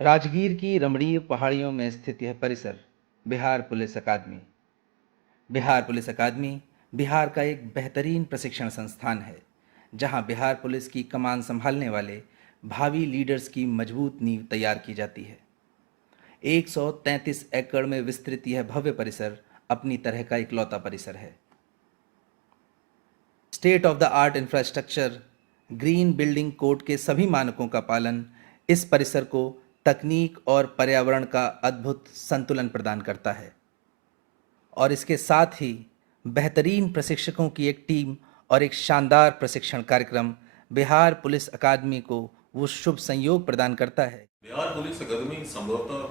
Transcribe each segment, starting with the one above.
राजगीर की रमणीय पहाड़ियों में स्थित यह परिसर बिहार पुलिस अकादमी। बिहार पुलिस अकादमी बिहार का एक बेहतरीन प्रशिक्षण संस्थान है, जहां बिहार पुलिस की कमान संभालने वाले भावी लीडर्स की मजबूत नींव तैयार की जाती है। 133 एकड़ में विस्तृत यह भव्य परिसर अपनी तरह का इकलौता परिसर है। State of the art infrastructure, green building code के सभी मानकों का पालन इस परिसर को तकनीक और पर्यावरण का अद्भुत संतुलन प्रदान करता है, और इसके साथ ही बेहतरीन प्रशिक्षकों की एक टीम और एक शानदार प्रशिक्षण कार्यक्रम बिहार पुलिस अकादमी को वो शुभ संयोग प्रदान करता है। बिहार पुलिस अकादमी संभवतः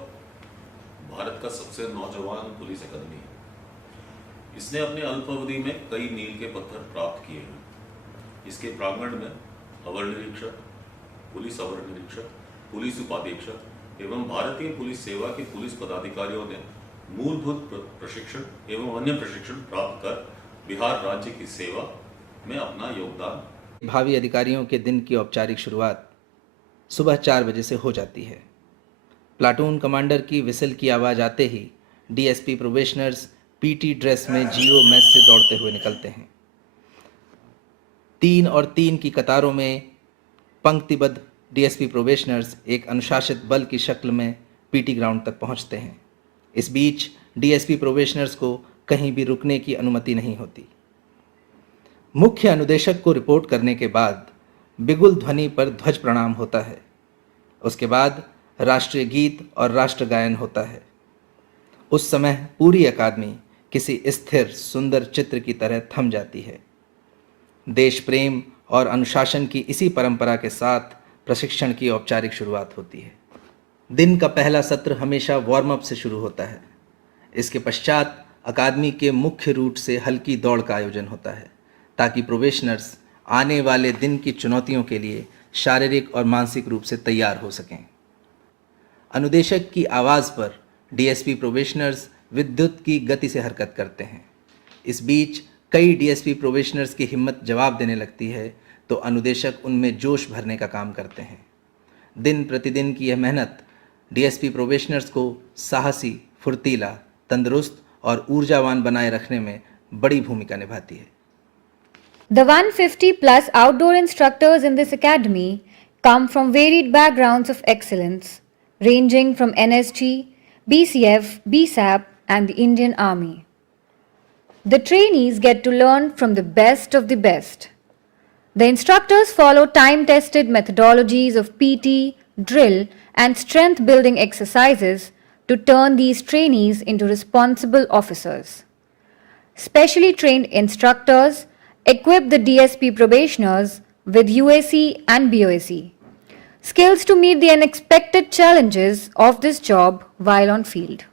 भारत का सबसे नौजवान पुलिस अकादमी है। इसने अपने अल्प अवधि में कई मील के पत्थर प्राप्त किए हैं। इसके प्रांगण में अवर निरीक्षक, पुलिस अवर निरीक्षक, पुलिस उपाधीक्षक एवं भारतीय पुलिस सेवा के पुलिस पदाधिकारियों ने मूलभूत प्रशिक्षण एवं अन्य प्रशिक्षण प्राप्त कर बिहार राज्य की सेवा में अपना योगदान। भावी अधिकारियों के दिन की औपचारिक शुरुआत सुबह 4 बजे से हो जाती है। प्लाटून कमांडर की विसल की आवाज़ आते ही डीएसपी प्रोबेशनर्स पीटी ड्रेस में जीओ मेस से दौड़ते हुए निकलते हैं। 3 और 3 की कतारों में पंक्तिबद्ध डीएसपी प्रोबेशनर्स एक अनुशासित बल की शक्ल में पीटी ग्राउंड तक पहुंचते हैं। इस बीच डीएसपी प्रोबेशनर्स को कहीं भी रुकने की अनुमति नहीं होती। मुख्य अनुदेशक को रिपोर्ट करने के बाद बिगुल ध्वनि पर ध्वज प्रणाम होता है। उसके बाद राष्ट्रीय गीत और राष्ट्र गायन होता है। उस समय पूरी अकादमी किसी स्थिर सुंदर चित्र की तरह थम जाती है। देश प्रेम और अनुशासन की इसी परंपरा के साथ प्रशिक्षण की औपचारिक शुरुआत होती है। दिन का पहला सत्र हमेशा वार्म अप से शुरू होता है। इसके पश्चात अकादमी के मुख्य रूट से हल्की दौड़ का आयोजन होता है, ताकि प्रोबेशनर्स आने वाले दिन की चुनौतियों के लिए शारीरिक और मानसिक रूप से तैयार हो सकें। अनुदेशक की आवाज़ पर डीएसपी प्रोबेशनर्स विद्युत की गति से हरकत करते हैं। इस बीच कई डीएसपी प्रोबेशनर्स की हिम्मत जवाब देने लगती है, तो अनुदेशक उनमें जोश भरने का काम करते हैं। दिन प्रतिदिन की यह मेहनत डीएसपी प्रोबेशनर्स को साहसी, फुर्तीला, तंदुरुस्त और ऊर्जावान बनाए रखने में बड़ी भूमिका निभाती है। The 150 plus outdoor instructors in this academy come from varied backgrounds of excellence, ranging from NSG, BCF, BSAP, and the Indian Army. The trainees get to learn from the best of the best. The instructors follow time-tested methodologies of PT, drill, and strength-building exercises to turn these trainees into responsible officers. Specially trained instructors equip the DSP probationers with UAC and BOAC, skills to meet the unexpected challenges of this job while on field.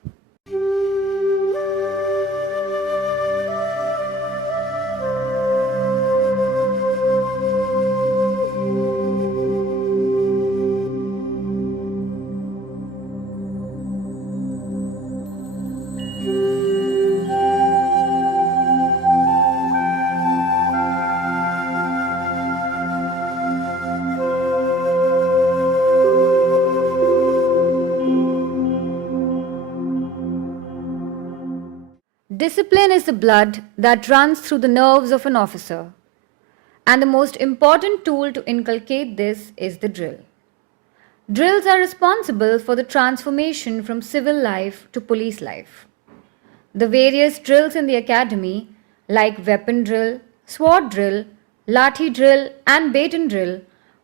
Discipline is the blood that runs through the nerves of an officer, and the most important tool to inculcate this is the drill. Drills are responsible for the transformation from civil life to police life. The various drills in the academy, like weapon drill, sword drill, lathi drill, and baton drill,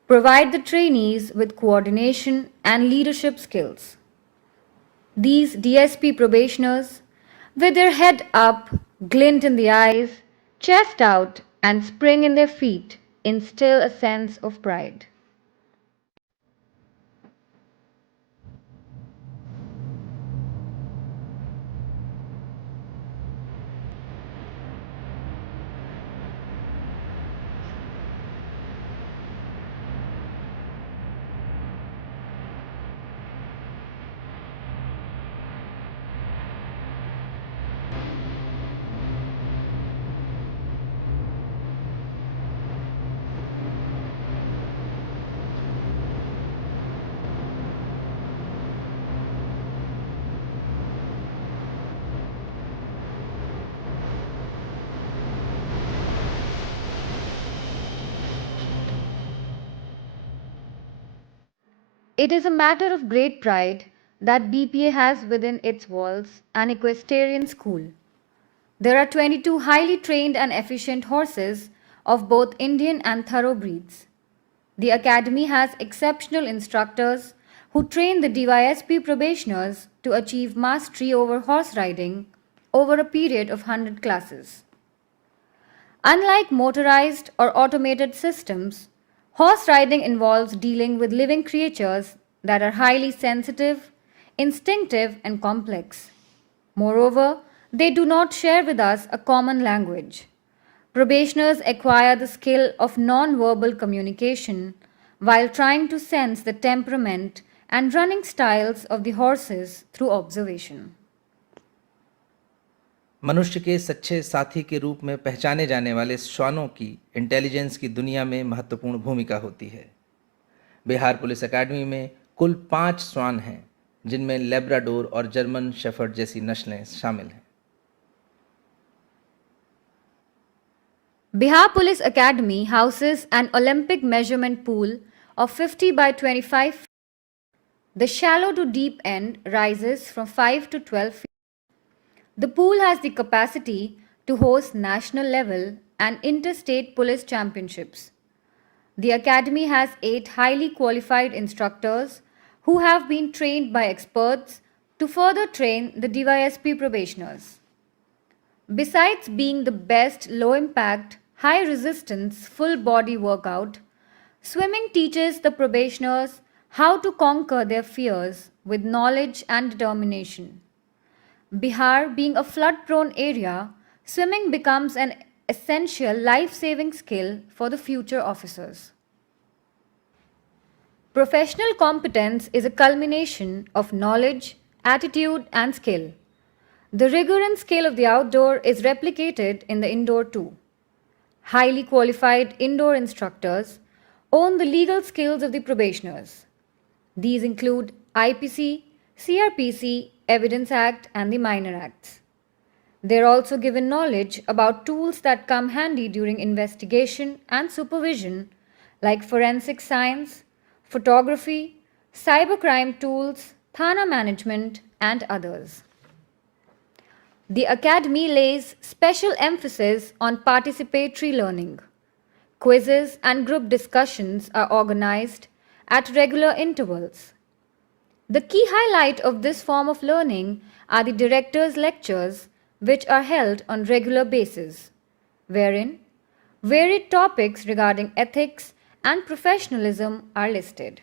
provide the trainees with coordination and leadership skills. These DSP probationers, with their head up, glint in the eyes, chest out, and spring in their feet, instill a sense of pride. It is a matter of great pride that BPA has within its walls an equestrian school. There are 22 highly trained and efficient horses of both Indian and thoroughbreds. The academy has exceptional instructors who train the DYSP probationers to achieve mastery over horse riding over a period of 100 classes. Unlike motorized or automated systems, horse riding involves dealing with living creatures that are highly sensitive, instinctive, and complex. Moreover, they do not share with us a common language. Probationers acquire the skill of non-verbal communication while trying to sense the temperament and running styles of the horses through observation. मनुष्य के सच्चे साथी के रूप में पहचाने जाने वाले श्वानों की इंटेलिजेंस की दुनिया में महत्वपूर्ण भूमिका होती है। बिहार पुलिस एकेडमी में कुल 5 श्वान हैं, जिनमें लेब्राडोर और जर्मन शेफर्ड जैसी नस्लें शामिल हैं। Bihar Police Academy houses an Olympic measurement pool of 50 by 25 feet. The shallow to deep end rises from 5 to 12 feet. The pool has the capacity to host national level and interstate police championships. The academy has 8 highly qualified instructors who have been trained by experts to further train the DYSP probationers. Besides being the best low impact, high resistance full body workout, swimming teaches the probationers how to conquer their fears with knowledge and determination. Bihar being a flood prone area, swimming becomes an essential life saving skill for the future officers. Professional competence is a culmination of knowledge, attitude, and skill. The rigor and skill of the outdoor is replicated in the indoor too. Highly qualified indoor instructors own the legal skills of the probationers. These include IPC, CRPC, Evidence Act, and the Minor Acts. They are also given knowledge about tools that come handy during investigation and supervision, like forensic science, photography, cybercrime tools, Thana management, and others. The Academy lays special emphasis on participatory learning. Quizzes and group discussions are organized at regular intervals. The key highlight of this form of learning are the director's lectures, which are held on regular basis, wherein varied topics regarding ethics and professionalism are listed.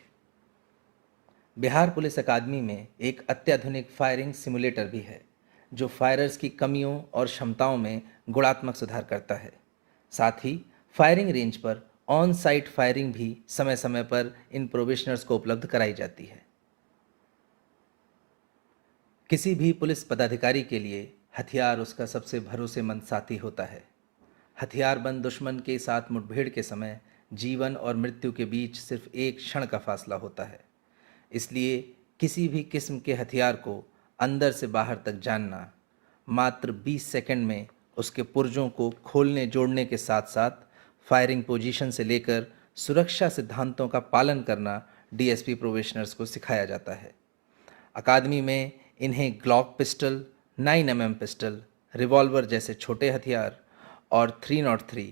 Bihar police academy में एक अत्याधुनिक firing simulator भी है, जो फायरर्स की कमियों और क्षमताओं में गुणात्मक सुधार करता है। साथ ही फायरिंग रेंज पर ऑन साइट फायरिंग भी समय समय पर इन प्रोबेशनर्स को उपलब्ध कराई जाती है। किसी भी पुलिस पदाधिकारी के लिए हथियार उसका सबसे भरोसेमंद साथी होता है। हथियारबंद दुश्मन के साथ मुठभेड़ के समय जीवन और मृत्यु के बीच सिर्फ एक क्षण का फासला होता है। इसलिए किसी भी किस्म के हथियार को अंदर से बाहर तक जानना, मात्र 20 सेकंड में उसके पुर्जों को खोलने जोड़ने के साथ साथ फायरिंग पोजीशन से लेकर सुरक्षा सिद्धांतों का पालन करना डीएसपी प्रोबेशनर्स को सिखाया जाता है। अकादमी में इन्हें Glock pistol, 9mm pistol, revolver जैसे छोटे हथियार और 303,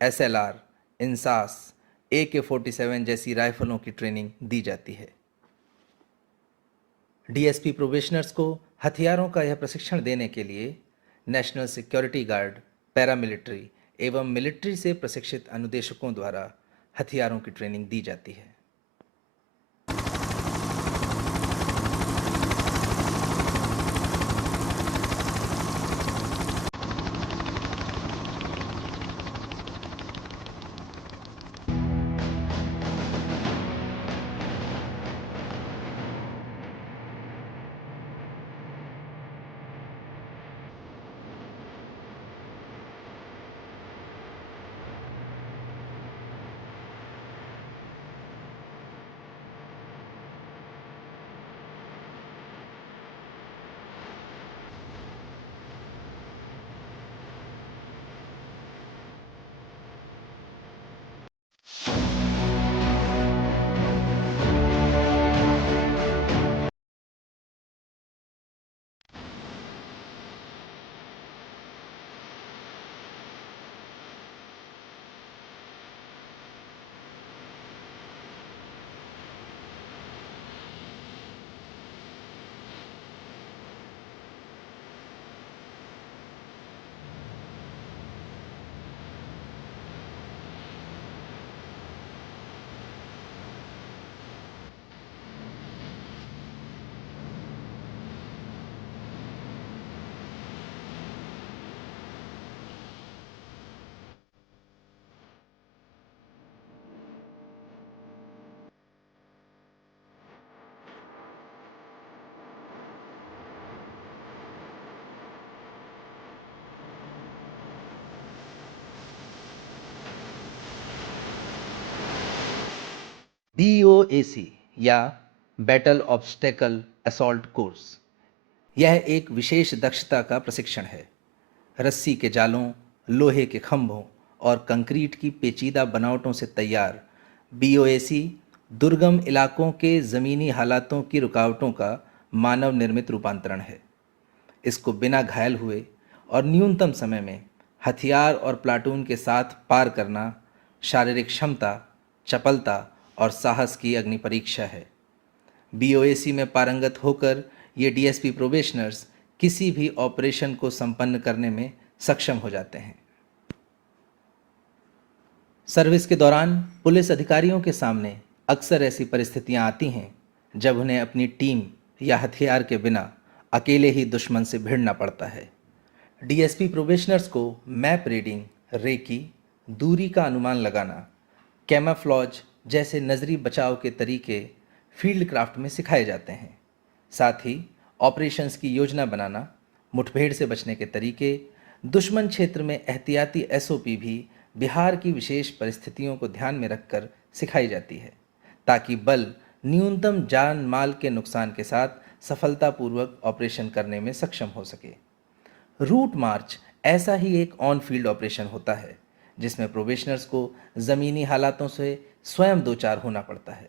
SLR, इंसास, AK-47 जैसी राइफलों की ट्रेनिंग दी जाती है। डीएसपी प्रोबेशनर्स को हथियारों का यह प्रशिक्षण देने के लिए नेशनल सिक्योरिटी गार्ड, पैरामिलिट्री एवं मिलिट्री से प्रशिक्षित अनुदेशकों द्वारा हथियारों की ट्रेनिंग दी जाती है। BOAC या बैटल ऑब्स्टेकल असॉल्ट कोर्स। यह एक विशेष दक्षता का प्रशिक्षण है। रस्सी के जालों, लोहे के खंभों और कंक्रीट की पेचीदा बनावटों से तैयार BOAC दुर्गम इलाकों के ज़मीनी हालातों की रुकावटों का मानव निर्मित रूपांतरण है। इसको बिना घायल हुए और न्यूनतम समय में हथियार और प्लाटून के साथ पार करना शारीरिक क्षमता, चपलता और साहस की अग्नि परीक्षा है। BOAC में पारंगत होकर ये DSP प्रोबेशनर्स किसी भी ऑपरेशन को संपन्न करने में सक्षम हो जाते हैं। सर्विस के दौरान पुलिस अधिकारियों के सामने अक्सर ऐसी परिस्थितियां आती हैं जब उन्हें अपनी टीम या हथियार के बिना अकेले ही दुश्मन से भिड़ना पड़ता है। DSP प्रोबेशनर्स को मैप रीडिंग, रेकी, दूरी का अनुमान लगाना, कैमोफ्लेज जैसे नजरी बचाव के तरीके फील्ड क्राफ्ट में सिखाए जाते हैं। साथ ही ऑपरेशंस की योजना बनाना, मुठभेड़ से बचने के तरीके, दुश्मन क्षेत्र में एहतियाती SOP भी बिहार की विशेष परिस्थितियों को ध्यान में रखकर सिखाई जाती है, ताकि बल न्यूनतम जान माल के नुकसान के साथ सफलतापूर्वक ऑपरेशन करने में सक्षम हो सके। रूट मार्च ऐसा ही एक ऑन फील्ड ऑपरेशन होता है जिसमें प्रोबेशनर्स को ज़मीनी हालातों से स्वयं दो चार होना पड़ता है।